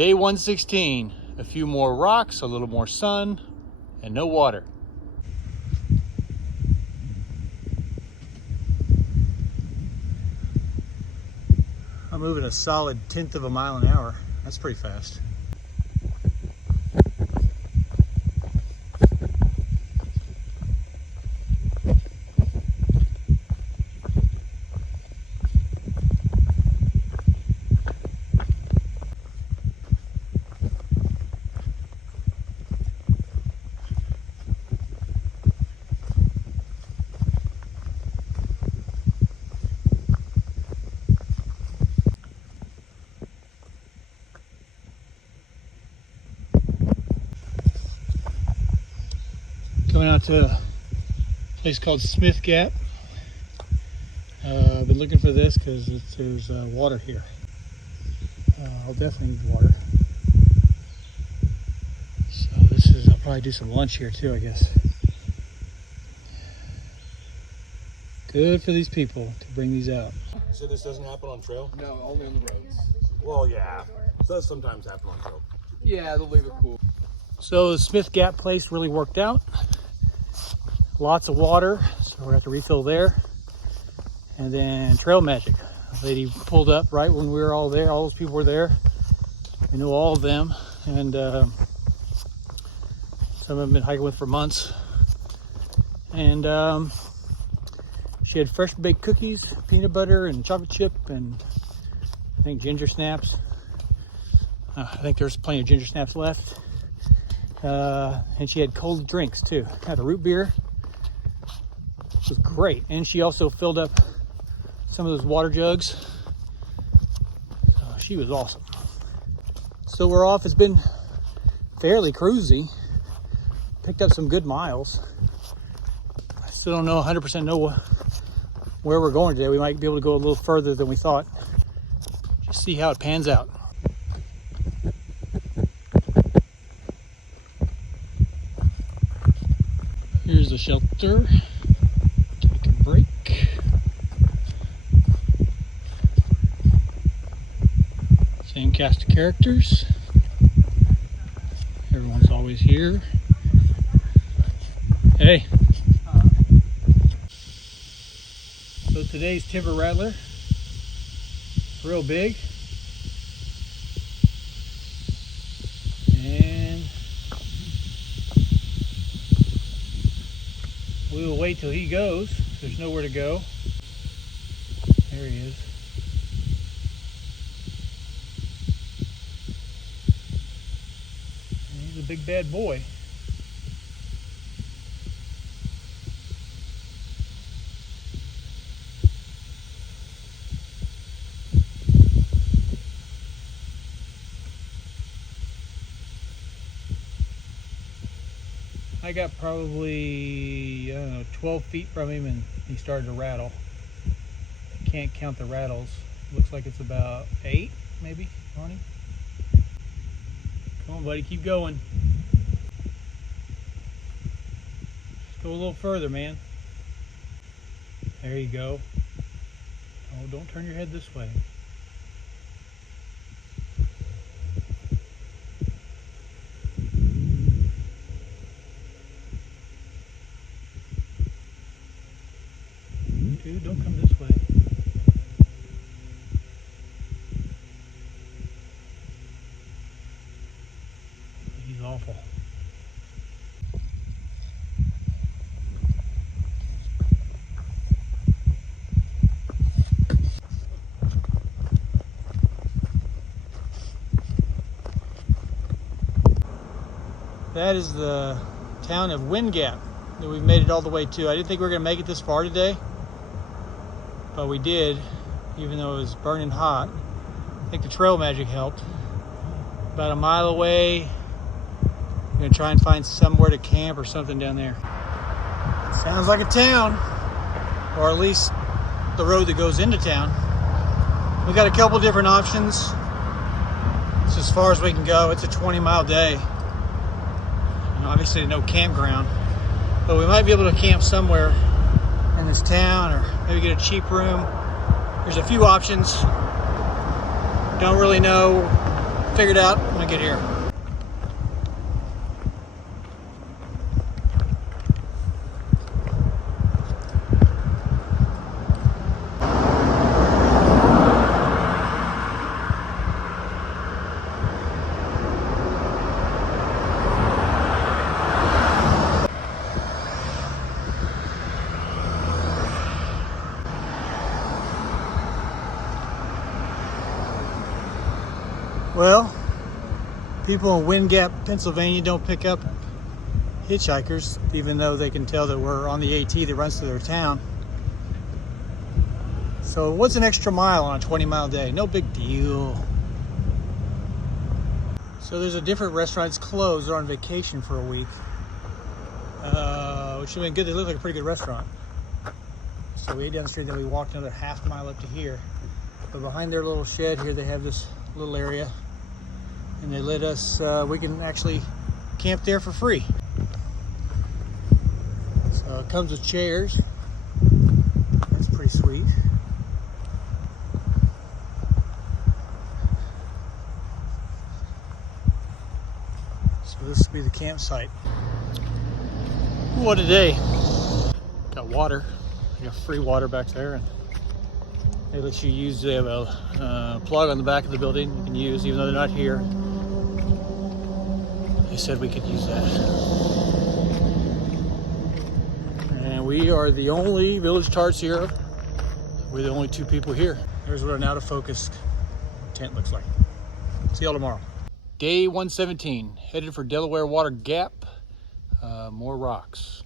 Day 116, a few more rocks, a little more sun, and no water. I'm moving a solid 1/10 of a mile an hour. That's pretty fast. Coming out to a place called Smith Gap. I've been looking for this because there's water here. I'll definitely need water. So I'll probably do some lunch here too, I guess. Good for these people to bring these out. So this doesn't happen on trail? No, only on the roads. Well, yeah. It does sometimes happen on trail. Yeah, they'll leave it cool. So the Smith Gap place really worked out. Lots of water, so we're gonna have to refill there. And then Trail Magic. A lady pulled up right when we were all there. All those people were there. We know all of them. And some of them have been hiking with for months. And she had fresh baked cookies, peanut butter and chocolate chip, and I think ginger snaps. I think there's plenty of ginger snaps left. And she had cold drinks too. Had a root beer. It was great. And she also filled up some of those water jugs. So she was awesome. So we're off. It's been fairly cruisy. Picked up some good miles. I still don't know 100% know where we're going today. We might be able to go a little further than we thought. Just see how it pans out. Here's the shelter. Take a break. Same cast of characters. Everyone's always here. Hey. So today's timber rattler. It's real big. And we will wait till he goes. There's nowhere to go. There he is. And he's a big bad boy. I got probably, I don't know, 12 feet from him and he started to rattle. I can't count the rattles. Looks like it's about 8, maybe, on him. Come on, buddy, keep going. Just go a little further, man. There you go. Oh, don't turn your head this way. Dude, don't come this way. He's awful. That is the town of Wind Gap that we've made it all the way to. I didn't think we were going to make it this far today, but we did, even though it was burning hot. I think the Trail Magic helped. About a mile away. I'm going to try and find somewhere to camp or something down there. Sounds like a town, or at least the road that goes into town. We got a couple different options. It's as far as we can go. It's a 20-mile day. And obviously no campground, but we might be able to camp somewhere in this town, or maybe get a cheap room. There's a few options. Don't really know figure it out when I get here. Well, people in Wind Gap, Pennsylvania don't pick up hitchhikers, even though they can tell that we're on the AT that runs through their town. So what's an extra mile on a 20-mile day? No big deal. So there's a different restaurant that's closed. They're on vacation for a week. Which would have been good. They look like a pretty good restaurant. So we ate down the street, then we walked another half mile up to here. But behind their little shed here, they have this little area. And they let us, we can actually camp there for free. So it comes with chairs. That's pretty sweet. So this will be the campsite. What a day. Got water. You got free water back there. And they let you use, they have a plug on the back of the building you can use, even though they're not here. They said we could use that. And we are the only Village Tarts here. We're the only two people here. Here's what an out of focus tent looks like. See y'all tomorrow. Day 117, headed for Delaware Water Gap. More rocks.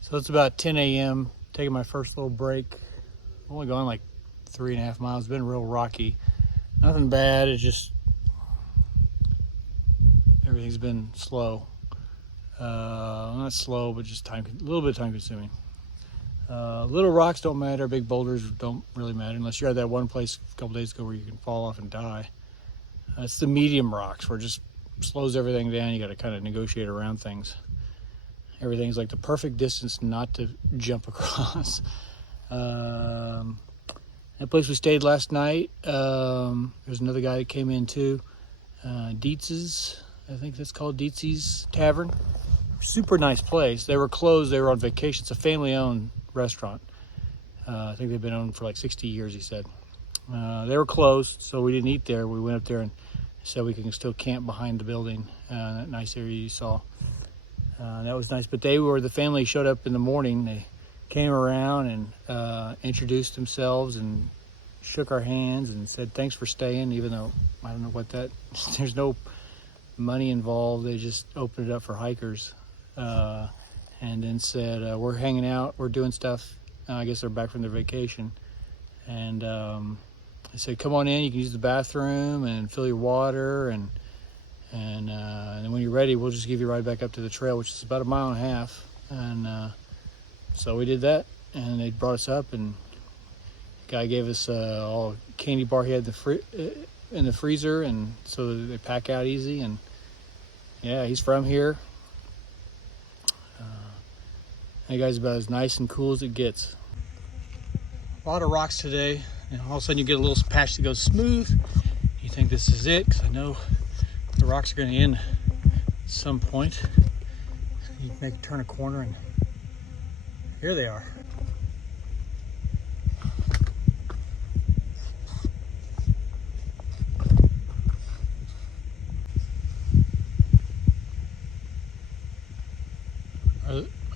So it's about 10 a.m. taking my first little break. Only going like 3.5 miles. It's been real rocky. Nothing bad. It's just everything's been slow. Not slow, but just a little bit time consuming. Little rocks don't matter. Big boulders don't really matter unless you're at that one place a couple days ago where you can fall off and die. It's the medium rocks where it just slows everything down. You got to kind of negotiate around things. Everything's like the perfect distance not to jump across. That place we stayed last night, there's another guy that came in too. Dietz's, I think that's called Dietz's Tavern. Super nice place. They were closed, they were on vacation. It's a family-owned restaurant. I think they've been owned for like 60 years, he said. They were closed, so we didn't eat there. We went up there and said we can still camp behind the building. That nice area you saw. That was nice, but the family showed up in the morning. They came around and introduced themselves and shook our hands and said thanks for staying, even though I don't know what that, there's no money involved. They just opened it up for hikers, and then said we're hanging out, we're doing stuff. I guess they're back from their vacation, and they said come on in, you can use the bathroom and fill your water, and then when you're ready, we'll just give you a ride back up to the trail, which is about 1.5 miles. And so we did that, and they brought us up, and the guy gave us all a candy bar he had in the freezer, and so they pack out easy. And yeah, he's from here. That guy's about as nice and cool as it gets. A lot of rocks today, and all of a sudden you get a little patch that goes smooth. You think this is it, because I know the rocks are going to end at some point. You can turn a corner, and here they are.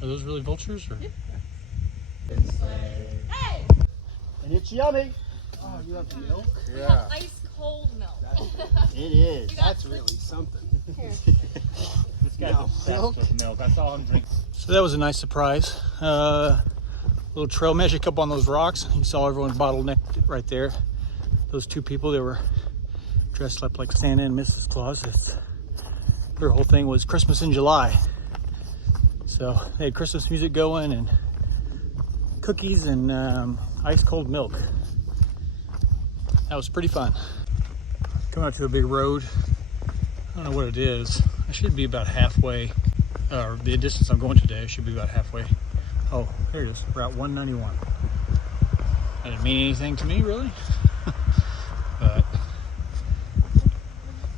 Are those really vultures? Or? Hey! And it's yummy. Oh, you have milk? We have ice cold milk. It is. That's really something. Here. This guy's obsessed with milk. I saw him drink. So that was a nice surprise. Little trail magic up on those rocks. You saw everyone bottlenecked right there. Those two people, they were dressed up like Santa and Mrs. Claus. Their whole thing was Christmas in July. So they had Christmas music going and cookies and ice cold milk. That was pretty fun. Coming out to a big road. I don't know what it is. I should be about halfway, or the distance I'm going today, I should be about halfway. Oh, there it is, Route 191. That didn't mean anything to me, really. But at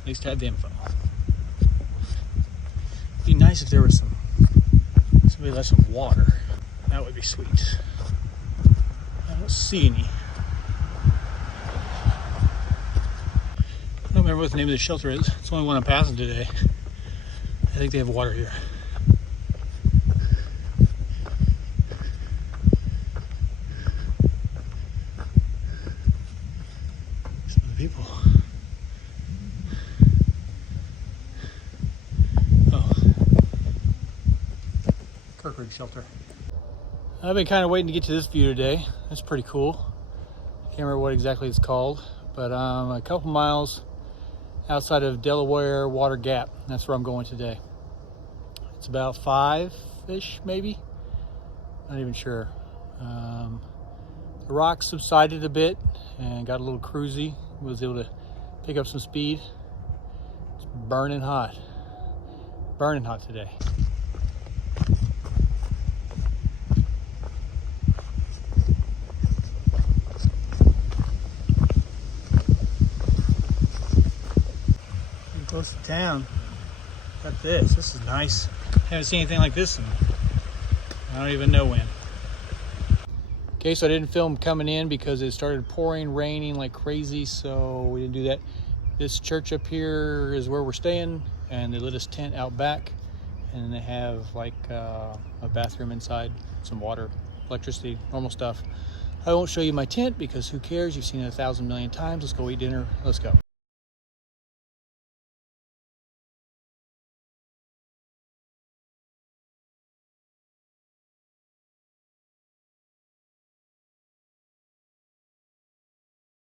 least I had the info. It'd be nice if there was somebody left some water. That would be sweet. I don't see any. I don't remember what the name of the shelter is. It's the only one I'm passing today. I think they have water here. Some of the people. Oh. Kirkridge shelter. I've been kind of waiting to get to this view today. That's pretty cool. Can't remember what exactly it's called, but a couple miles outside of Delaware Water Gap. That's where I'm going today. It's about 5-ish, maybe. Not even sure. The rocks subsided a bit and got a little cruisy. Was able to pick up some speed. It's burning hot. Burning hot today. Close to town. Got this. This is nice. Haven't seen anything like this in I don't even know when. Okay, so I didn't film coming in because it started pouring, raining like crazy, so we didn't do that. This church up here is where we're staying, and they lit us tent out back, and they have like a bathroom inside, some water, electricity, normal stuff. I won't show you my tent because who cares? You've seen it 1,000 million times. Let's go eat dinner. Let's go.